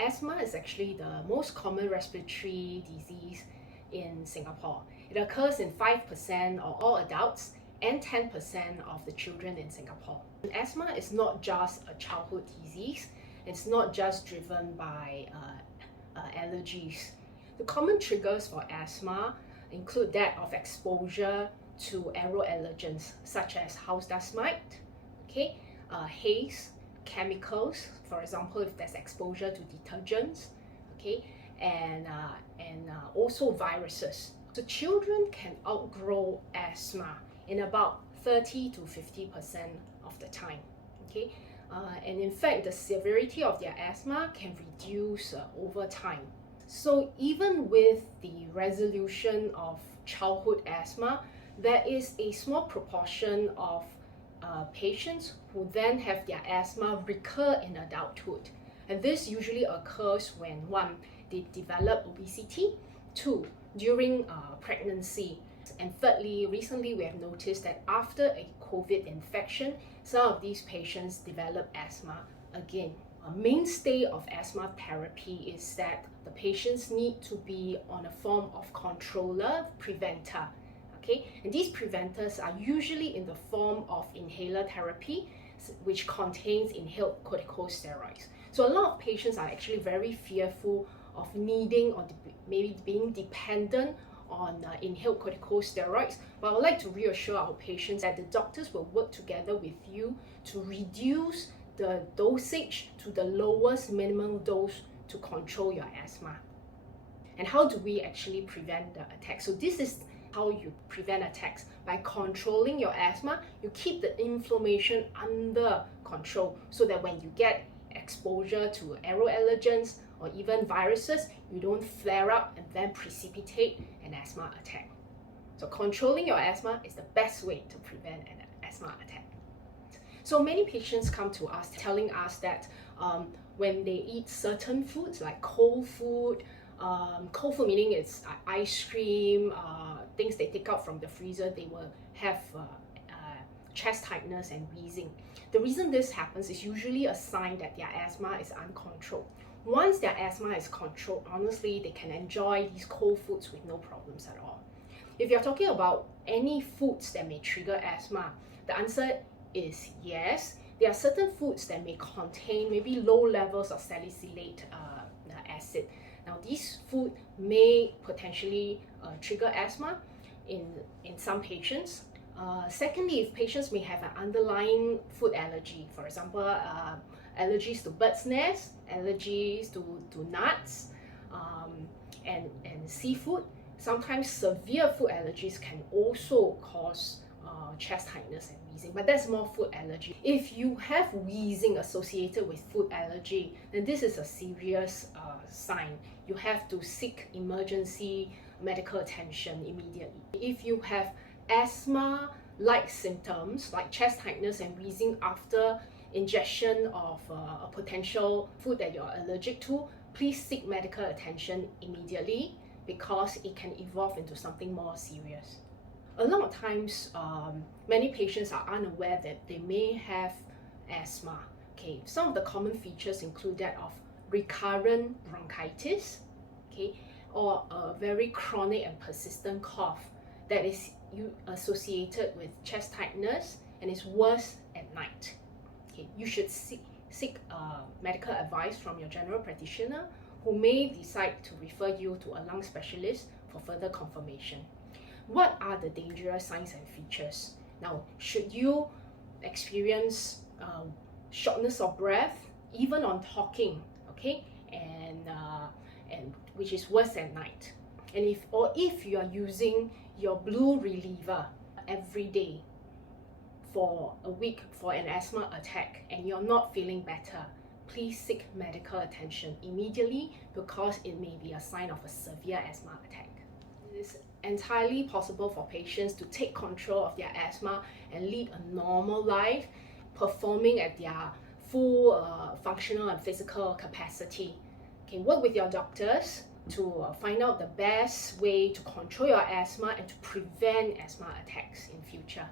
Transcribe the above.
Asthma is actually the most common respiratory disease in Singapore. It occurs in 5% of all adults and 10% of the children in Singapore. Asthma is not just a childhood disease. It's not just driven by allergies. The common triggers for asthma include that of exposure to aero allergens such as house dust mite, haze, chemicals, for example, if there's exposure to detergents, and also viruses. So children can outgrow asthma in about 30 to 50% of the time. And in fact, the severity of their asthma can reduce over time. So even with the resolution of childhood asthma, there is a small proportion of patients who then have their asthma recur in adulthood. And this usually occurs when 1, they develop obesity, 2, during pregnancy, and thirdly, recently we have noticed that after a COVID infection, some of these patients develop asthma again. A mainstay of asthma therapy is that the patients need to be on a form of controller preventer. And these preventers are usually in the form of inhaler therapy, which contains inhaled corticosteroids. So a lot of patients are actually very fearful of needing or maybe being dependent on inhaled corticosteroids, but I would like to reassure our patients that the doctors will work together with you to reduce the dosage to the lowest minimum dose to control your asthma. And how do we actually prevent the attacks? So this is how you prevent attacks. By controlling your asthma, you keep the inflammation under control so that when you get exposure to aero allergens or even viruses, you don't flare up and then precipitate an asthma attack. So controlling your asthma is the best way to prevent an asthma attack. So many patients come to us telling us that when they eat certain foods like cold food meaning it's ice cream, things they take out from the freezer, they will have chest tightness and wheezing. The reason this happens is usually a sign that their asthma is uncontrolled. Once their asthma is controlled, honestly, they can enjoy these cold foods with no problems at all. If you're talking about any foods that may trigger asthma, the answer is yes. There are certain foods that may contain maybe low levels of salicylate acid. Now, these food may potentially trigger asthma in some patients. Secondly, if patients may have an underlying food allergy, for example, allergies to bird's nest, allergies to nuts, and seafood, sometimes severe food allergies can also cause chest tightness and wheezing, but that's more food allergy. If you have wheezing associated with food allergy, then this is a serious sign. You have to seek emergency medical attention immediately. If you have asthma-like symptoms like chest tightness and wheezing after ingestion of a potential food that you're allergic to, please seek medical attention immediately because it can evolve into something more serious. A lot of times, many patients are unaware that they may have asthma. Some of the common features include that of recurrent bronchitis, or a very chronic and persistent cough that is associated with chest tightness and is worse at night. You should seek medical advice from your general practitioner, who may decide to refer you to a lung specialist for further confirmation. What are the dangerous signs and features? Now, should you experience shortness of breath, even on talking, and which is worse at night, and if you are using your blue reliever every day for a week for an asthma attack and you're not feeling better, please seek medical attention immediately because it may be a sign of a severe asthma attack. It is entirely possible for patients to take control of their asthma and lead a normal life, performing at their full functional and physical capacity. Work with your doctors to find out the best way to control your asthma and to prevent asthma attacks in future.